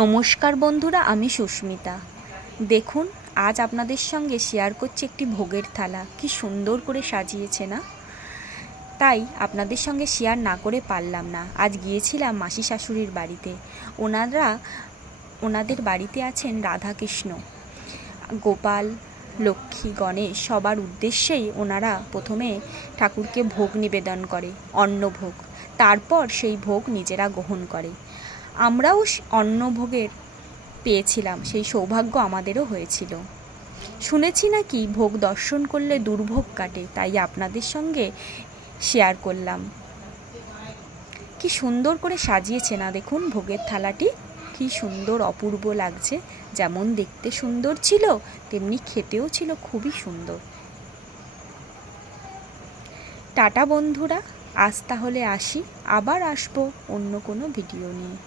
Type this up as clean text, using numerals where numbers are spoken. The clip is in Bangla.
নমস্কার বন্ধুরা, আমি সুস্মিতা। দেখুন, আজ আপনাদের সঙ্গে শেয়ার করছি একটি ভোগের থালা। কি সুন্দর করে সাজিয়েছে না? তাই আপনাদের সঙ্গে শেয়ার না করে পারলাম না। আজ গিয়েছিলাম মাসি শাশুড়ির বাড়িতে। ওনাদের বাড়িতে আছেন রাধাকৃষ্ণ, গোপাল, লক্ষ্মী, গণেশ। সবার উদ্দেশ্যেই ওনারা প্রথমে ঠাকুরকে ভোগ নিবেদন করে, অন্নভোগ। তারপর সেই ভোগ নিজেরা গ্রহণ করে। আমরাও অন্নভোগের পেয়েছিলাম, সেই সৌভাগ্য আমাদেরও হয়েছিল। শুনেছি নাকি ভোগ দর্শন করলে দুর্ভোগ কাটে, তাই আপনাদের সঙ্গে শেয়ার করলাম। কি সুন্দর করে সাজিয়েছে না? দেখুন ভোগের থালাটি কি সুন্দর, অপূর্ব লাগছে। যেমন দেখতে সুন্দর ছিল, তেমনি খেতেও ছিল খুবই সুন্দর। টাটা বন্ধুরা, আজ তাহলে আসি, আবার আসবো অন্য কোনো ভিডিও নিয়ে।